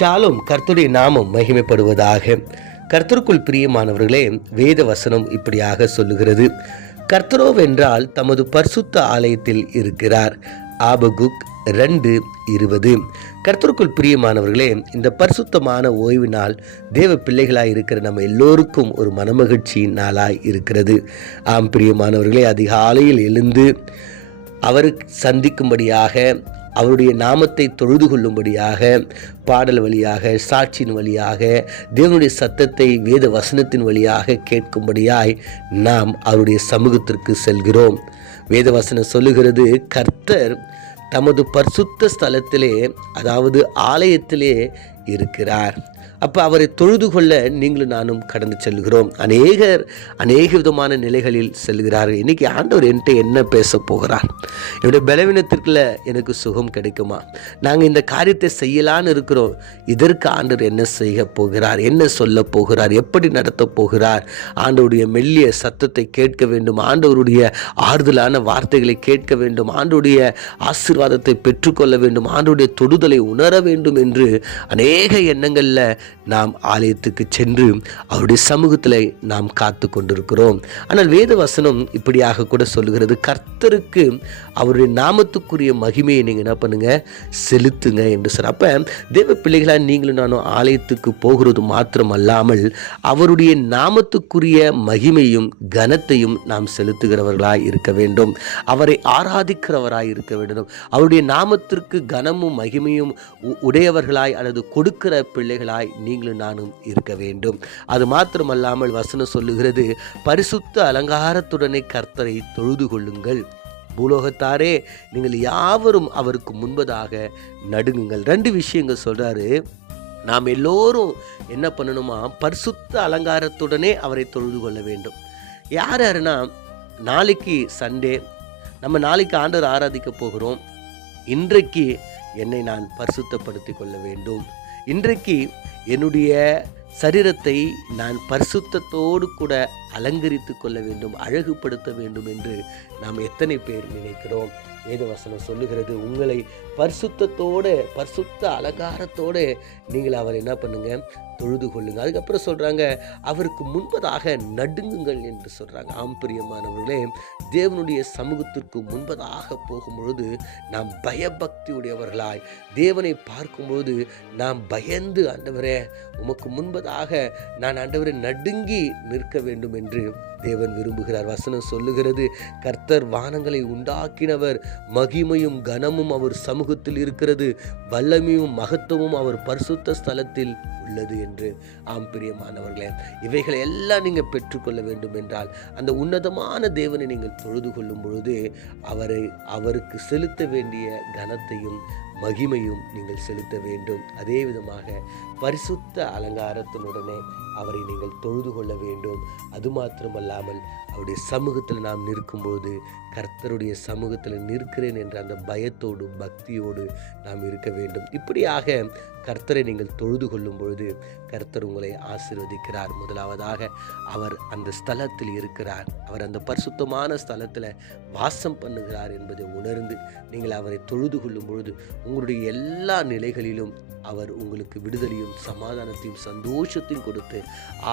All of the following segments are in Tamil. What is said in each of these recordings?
ஷாலும் கர்த்தருடைய நாமம் மகிமைப்படுவதாக. கர்த்தருக்குள் பிரியமானவர்களே வேத வசனம் இப்படியாக சொல்லுகிறது. கர்த்தரோவென்றால் தமது பரிசுத்த ஆலயத்தில் இருக்கிறார். ஆபகுக் ரெண்டு இருபது. கர்த்தருக்குள் பிரியமானவர்களே இந்த பரிசுத்தமான ஓய்வு நாள் தேவ பிள்ளைகளாய் இருக்கிற நம்ம எல்லோருக்கும் ஒரு மனமகிழ்ச்சி நாளாய் இருக்கிறது. ஆம் பிரியமானவர்களே அதிகாலையில் எழுந்து அவருக்கு சந்திக்கும்படியாக அவருடைய நாமத்தை தொழுது கொள்ளும்படியாக பாடல் வழியாக சாட்சியின் வழியாக தேவனுடைய சத்தத்தை வேத வசனத்தின் வழியாக கேட்கும்படியாய் நாம் அவருடைய சமூகத்திற்கு செல்கிறோம். வேத வசனம் சொல்லுகிறது கர்த்தர் தமது பரிசுத்த ஸ்தலத்திலே அதாவது ஆலயத்திலே இருக்கிறார். அப்போ அவரை தொழுது கொள்ள நீங்களும் நானும் கடந்து செல்கிறோம். அநேகர் அநேக விதமான நிலைகளில் செல்கிறார்கள். இன்றைக்கி ஆண்டவர் என்கிட்ட என்ன பேச போகிறார்? என்னுடைய பலவீனத்திற்குள்ள எனக்கு சுகம் கிடைக்குமா? நாங்கள் இந்த காரியத்தை செய்யலான்னு இருக்கிறோம். இதற்கு ஆண்டவர் என்ன செய்ய போகிறார்? என்ன சொல்ல போகிறார்? எப்படி நடத்த போகிறார்? ஆண்டவருடைய மெல்லிய சத்தத்தை கேட்க வேண்டும். ஆண்டவருடைய ஆறுதலான வார்த்தைகளை கேட்க வேண்டும். ஆண்டவருடைய ஆசீர்வாதத்தை பெற்றுக்கொள்ள வேண்டும். ஆண்டவருடைய தொடுதலை உணர வேண்டும் என்று அநேக எண்ணங்களில் நாம் ஆலயத்துக்கு சென்று அவருடைய சமூகத்தில் நாம் காத்து கொண்டிருக்கிறோம். ஆனால் வேத வசனம் இப்படியாக கூட சொல்லுகிறது கர்த்தருக்கு அவருடைய நாமத்துக்குரிய மகிமையை நீங்கள் என்ன பண்ணுங்கள் செலுத்துங்க என்று சொல்ற அப்போ தேவ பிள்ளைகளாக நீங்களும் நானும் ஆலயத்துக்கு போகிறது மாத்திரம் அல்லாமல் அவருடைய நாமத்துக்குரிய மகிமையும் கனத்தையும் நாம் செலுத்துகிறவர்களாய் இருக்க வேண்டும். அவரை ஆராதிக்கிறவராய் இருக்க வேண்டும். அவருடைய நாமத்திற்கு கனமும் மகிமையும் உடையவர்களாய் அல்லது கொடுக்கிற பிள்ளைகளாய் நீங்களும் நானும் இருக்க வேண்டும். அது மாத்திரமல்லாமல் வசனம் சொல்லுகிறது பரிசுத்த அலங்காரத்துடனே கர்த்தரை தொழுது கொள்ளுங்கள். பூலோகத்தாரே நீங்கள் யாவரும் அவருக்கு முன்பதாக நடுங்குங்கள். ரெண்டு விஷயங்கள் சொல்கிறாரு நாம் எல்லோரும் என்ன பண்ணணுமா? பரிசுத்த அலங்காரத்துடனே அவரை தொழுது கொள்ள வேண்டும். யார் யாருன்னா நாளைக்கு சண்டே நம்ம நாளைக்கு ஆண்டவர் ஆராதிக்க போகிறோம். இன்றைக்கு என்னை நான் பரிசுத்தப்படுத்தி கொள்ள வேண்டும். இன்றைக்கு என்னுடைய சரீரத்தை நான் பரிசுத்தத்தோடு கூட அலங்கரித்து கொள்ள வேண்டும் அழகுபடுத்த வேண்டும் என்று நாம் எத்தனை பேர் நினைக்கிறோம்? வேதவசனம் சொல்லுகிறது உங்களை பரிசுத்தத்தோடு பரிசுத்த அலங்காரத்தோடு நீங்கள் அவர் என்ன பண்ணுங்கள் தொழுது கொள்ளுங்க அதுக்கப்புறம் சொல்கிறாங்க அவருக்கு முன்பதாக நடுங்குங்கள் என்று சொல்கிறாங்க ஆம் பிரியமானவர்களே தேவனுடைய சமூகத்திற்கு முன்பதாக போகும்பொழுது நாம் பயபக்தி உடையவர்களாய் தேவனை பார்க்கும்போது நாம் பயந்து ஆண்டவரே உமக்கு முன்பதாக நான் ஆண்டவரை நடுங்கி நிற்க வேண்டும் என்று தேவன் விரும்புகிறார். வசனம் சொல்லுகிறது கர்த்தர் வானங்களை உண்டாக்கினவர் மகிமையும் கனமும் அவர் சமூகத்தில் இருக்கிறது வல்லமையும் மகத்துவமும் அவர் பரிசுத்த ஸ்தலத்தில் உள்ளது என்று. ஆம் பிரியமானவர்களே இவைகளை எல்லாம் நீங்கள் பெற்றுக்கொள்ள வேண்டும் என்றால் அந்த உன்னதமான தேவனை நீங்கள் தொழுது கொள்ளும் பொழுது அவரை அவருக்கு செலுத்த வேண்டிய கனத்தையும் மகிமையும் நீங்கள் செலுத்த வேண்டும். அதே விதமாக பரிசுத்த அலங்காரத்தினுடனே அவரை நீங்கள் தொழுது கொள்ள வேண்டும். அது மாத்திரமல்லாமல் அவருடைய சமூகத்தில் நாம் நிற்கும்போது கர்த்தருடைய சமூகத்தில் நிற்கிறேன் என்ற அந்த பயத்தோடு பக்தியோடு நாம் இருக்க வேண்டும். இப்படியாக கர்த்தரை நீங்கள் தொழுது கொள்ளும் பொழுது கர்த்தர் உங்களை ஆசிர்வதிக்கிறார். முதலாவதாக அவர் அந்த ஸ்தலத்தில் இருக்கிறார். அவர் அந்த பரிசுத்தமான ஸ்தலத்தில் வாசம் பண்ணுகிறார் என்பதை உணர்ந்து நீங்கள் அவரை தொழுது கொள்ளும் பொழுது உங்களுடைய எல்லா நிலைகளிலும் அவர் உங்களுக்கு விடுதலையும் சமாதானத்தையும் சந்தோஷத்தையும் கொடுத்து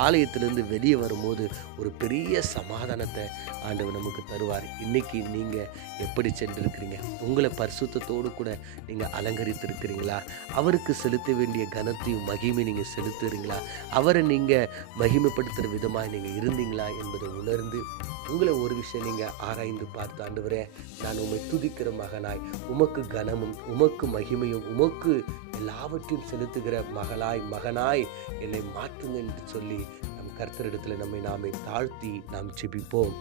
ஆலயத்திலிருந்து வெளியே வரும்போது ஒரு பெரிய சமாதானத்தை ஆண்டவர் நமக்கு தருவார். இன்னைக்கு நீங்கள் எப்படி சென்றிருக்கிறீங்க? உங்களை பரிசுத்தத்தோடு கூட நீங்கள் அலங்கரித்திருக்கிறீங்களா? அவருக்கு செலுத்த வேண்டிய கனத்தையும் மகிமை நீங்கள் செலுத்துறீங்களா? அவரை நீங்கள் மகிமைப்படுத்துகிற விதமாக நீங்கள் இருந்தீங்களா என்பதை உணர்ந்து உங்களை ஒரு விஷயம் நீங்கள் ஆராய்ந்து பார்த்து ஆண்டு நான் உண்மை துதிக்கிற மகனாய் உமக்கு கனமும் உமக்கு மகிமையும் உமக்கு எல்லாவற்றையும் செலுத்துகிற மகளாய் மகனாய் என்னை மாற்றுங்க என்று சொல்லி நம் கர்த்தரிடத்தில் நம்மை நாமே தாழ்த்தி நாம் செபிப்போம்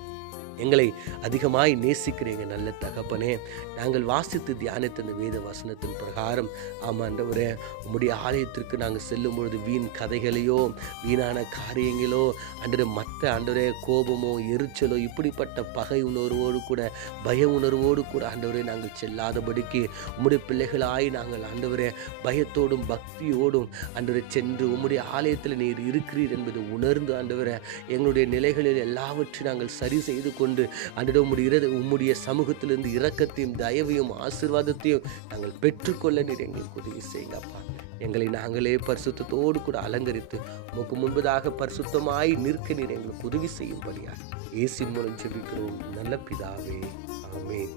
எங்களை அதிகமாய் நேசிக்கிறீங்க நல்ல தகப்பனே. நாங்கள் வாசித்து தியானித்த இந்த வேத வசனத்தின் பிரகாரம் ஆமாண்டவரே உம்முடைய ஆலயத்திற்கு நாங்கள் செல்லும் பொழுது வீண் கதைகளையோ வீணான காரியங்களோ அன்று மற்ற ஆண்டவரே கோபமோ எரிச்சலோ இப்படிப்பட்ட பகை உணர்வோடு கூட பய உணர்வோடு கூட ஆண்டவரே நாங்கள் செல்லாதபடிக்கு உம்முடைய பிள்ளைகளாய் நாங்கள் ஆண்டவரே பயத்தோடும் பக்தியோடும் ஆண்டவரே சென்று உம்முடைய ஆலயத்தில் நீர் இருக்கிறீர் என்பதை உணர்ந்து ஆண்டவரே எங்களுடைய நிலைகளில் எல்லாவற்றையும் நாங்கள் சரி செய்து கொண்டு கொண்டு அன்றைய உம்முடைய உம்முடைய சமூகத்திலிருந்து இரக்கத்தையும் தயவையும் ஆசீர்வாதத்தையும் நாங்கள் பெற்றுக்கொள்ள நீர் எங்களுக்கு உதவி செய்யுங்கப்பா. எங்களை நாங்களே பரிசுத்தத்தோடு கூட அலங்கரித்து உமக்கு முன்பதாக பரிசுத்தமாய் நிற்க நீர் எங்களுக்கு உதவி செய்யும்படியா இயேசின் மூலம் ஜெபிக்கிறோம். நல்ல பிதாவே. ஆமேன்.